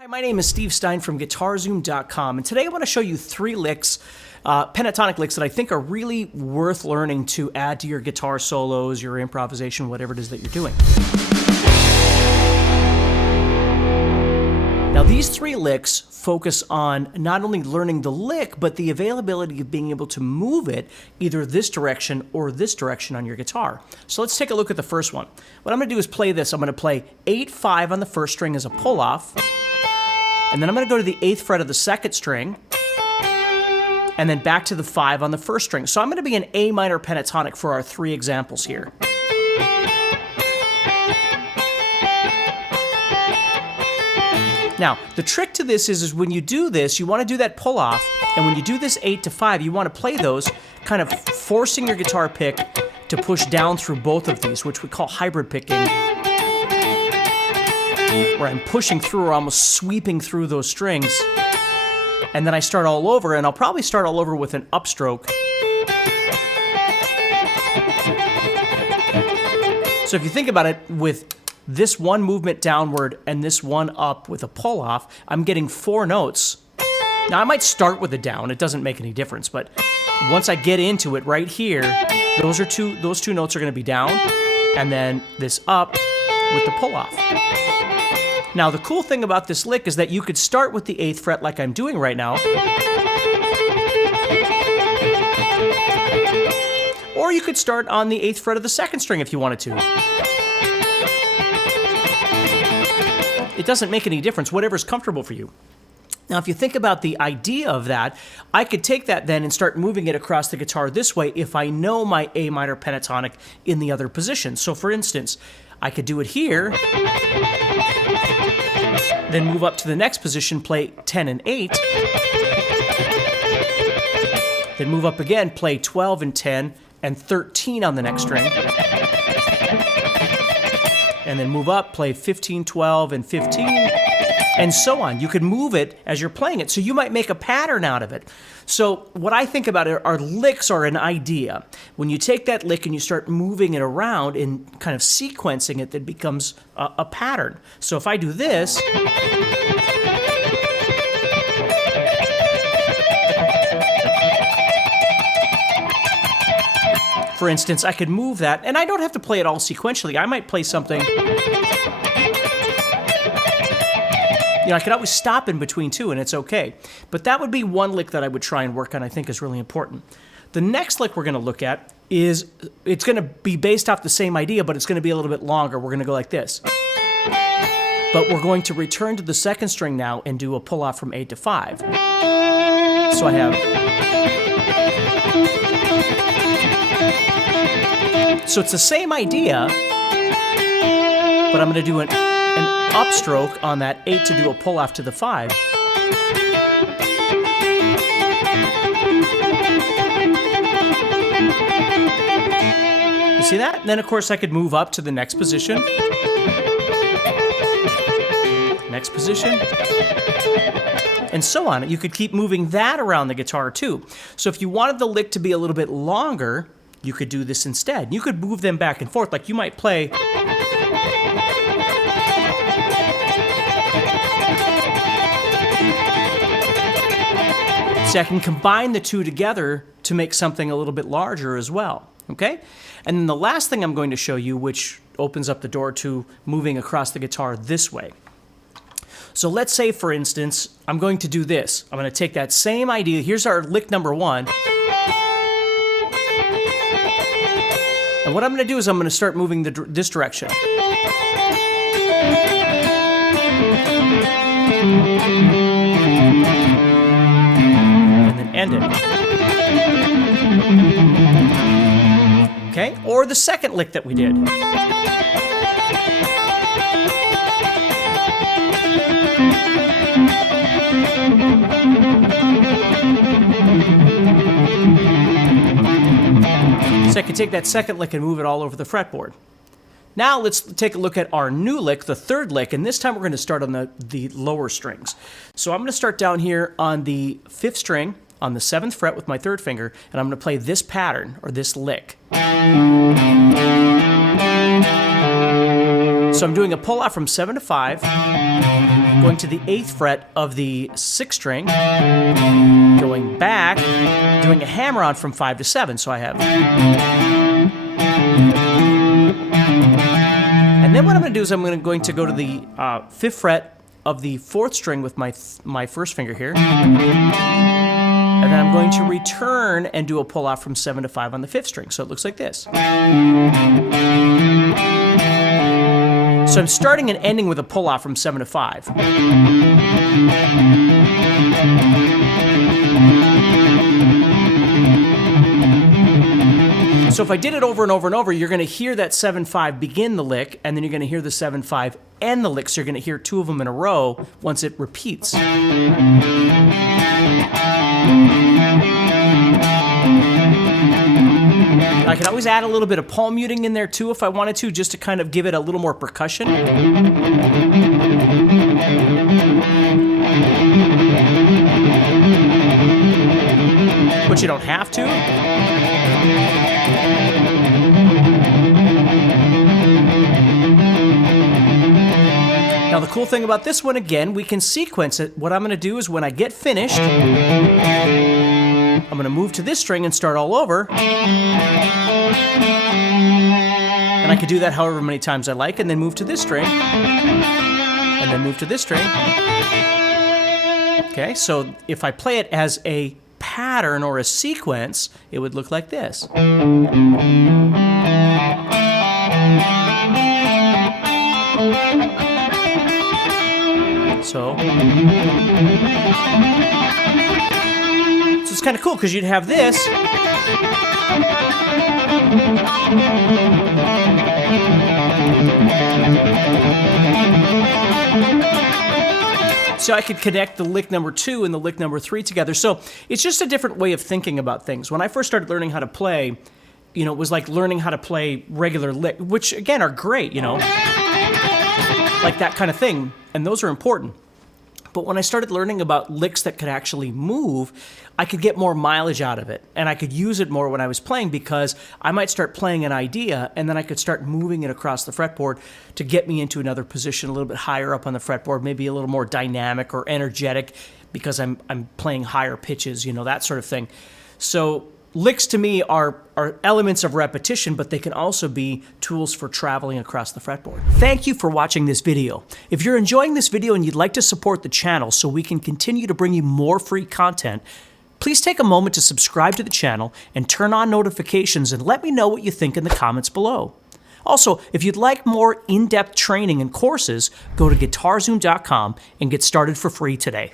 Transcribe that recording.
Hi, my name is Steve Stine from guitarzoom.com, and today I want to show you 3 licks, pentatonic licks that I think are really worth learning to add to your guitar solos, your improvisation, whatever it is that you're doing. Now, these 3 licks focus on not only learning the lick, but the availability of being able to move it either this direction or this direction on your guitar. So let's take a look at the first one. What I'm going to do is play this. I'm going to play 8-5 on the first string as a pull-off. And then I'm going to go to the 8th fret of the 2nd string, and then back to the 5 on the 1st string. So I'm going to be an A minor pentatonic for our 3 examples here. Now, the trick to this is when you do this, you want to do that pull-off, and when you do this 8-5, you want to play those kind of forcing your guitar pick to push down through both of these, which we call hybrid picking, where I'm pushing through or almost sweeping through those strings. And then I start all over, and I'll probably start all over with an upstroke. So if you think about it, with this one movement downward and this one up with a pull-off, I'm getting 4 notes. Now I might start with a down, it doesn't make any difference, but once I get into it right here, those 2 notes are going to be down, and then this up with the pull-off. Now, the cool thing about this lick is that you could start with the 8th fret like I'm doing right now, or you could start on the 8th fret of the 2nd string if you wanted to. It doesn't make any difference, whatever's comfortable for you. Now, if you think about the idea of that, I could take that then and start moving it across the guitar this way if I know my A minor pentatonic in the other position. So, for instance, I could do it here, then move up to the next position, play 10 and 8, then move up again, play 12 and 10, and 13 on the next string, and then move up, play 15, 12, and 15, and so on. You could move it as you're playing it, so you might make a pattern out of it. So what I think about it are licks are an idea. When you take that lick and you start moving it around and kind of sequencing it, that becomes a pattern. So if I do this, for instance, I could move that, and I don't have to play it all sequentially. I might play something. I could always stop in between 2, and it's okay. But that would be one lick that I would try and work on, I think is really important. The next lick we're going to look at is, it's going to be based off the same idea, but it's going to be a little bit longer. We're going to go like this. But we're going to return to the 2nd string now and do a pull-off from 8-5. So I have... So it's the same idea, but I'm going to do an upstroke on that 8 to do a pull-off to the 5. You see that? And then, of course, I could move up to the next position. Next position. And so on. You could keep moving that around the guitar, too. So if you wanted the lick to be a little bit longer, you could do this instead. You could move them back and forth. Like you might play... See, I can combine the 2 together to make something a little bit larger as well, okay? And then the last thing I'm going to show you, which opens up the door to moving across the guitar this way. So let's say, for instance, I'm going to do this. I'm going to take that same idea. Here's our lick number 1. And what I'm going to do is I'm going to start moving this direction. End it. Okay, or the second lick that we did. So I can take that second lick and move it all over the fretboard. Now let's take a look at our new lick, the 3rd lick, and this time we're going to start on the lower strings. So I'm going to start down here on the 5th string, on the 7th fret with my 3rd finger, and I'm going to play this pattern, or this lick. So I'm doing a pull off from 7 to 5, going to the 8th fret of the 6th string, going back, doing a hammer on from 5 to 7. So I have. And then what I'm going to do is I'm going to go to the 5th fret of the 4th string with my first finger here. And then I'm going to return and do a pull off from 7 to 5 on the 5th string. So it looks like this. So I'm starting and ending with a pull off from 7 to 5. So if I did it over and over and over, you're going to hear that 7-5 begin the lick, and then you're going to hear the 7-5 end the lick. So you're going to hear two of them in a row once it repeats. I could always add a little bit of palm muting in there too if I wanted to, just to kind of give it a little more percussion. But you don't have to. Now the cool thing about this one, again, we can sequence it. What I'm going to do is when I get finished, I'm going to move to this string and start all over. And I could do that however many times I like, and then move to this string, and then move to this string. Okay, so if I play it as a pattern or a sequence, it would look like this. So it's kind of cool because you'd have this. So I could connect the lick number 2 and the lick number 3 together. So it's just a different way of thinking about things. When I first started learning how to play, you know, it was like learning how to play regular lick, which again are great, you know, like that kind of thing. And those are important. But when I started learning about licks that could actually move, I could get more mileage out of it. And I could use it more when I was playing because I might start playing an idea and then I could start moving it across the fretboard to get me into another position a little bit higher up on the fretboard, maybe a little more dynamic or energetic because I'm playing higher pitches, you know, that sort of thing. So licks to me are elements of repetition, but they can also be tools for traveling across the fretboard. Thank you for watching this video. If you're enjoying this video and you'd like to support the channel so we can continue to bring you more free content, please take a moment to subscribe to the channel and turn on notifications and let me know what you think in the comments below. Also, if you'd like more in-depth training and courses, go to guitarzoom.com and get started for free today.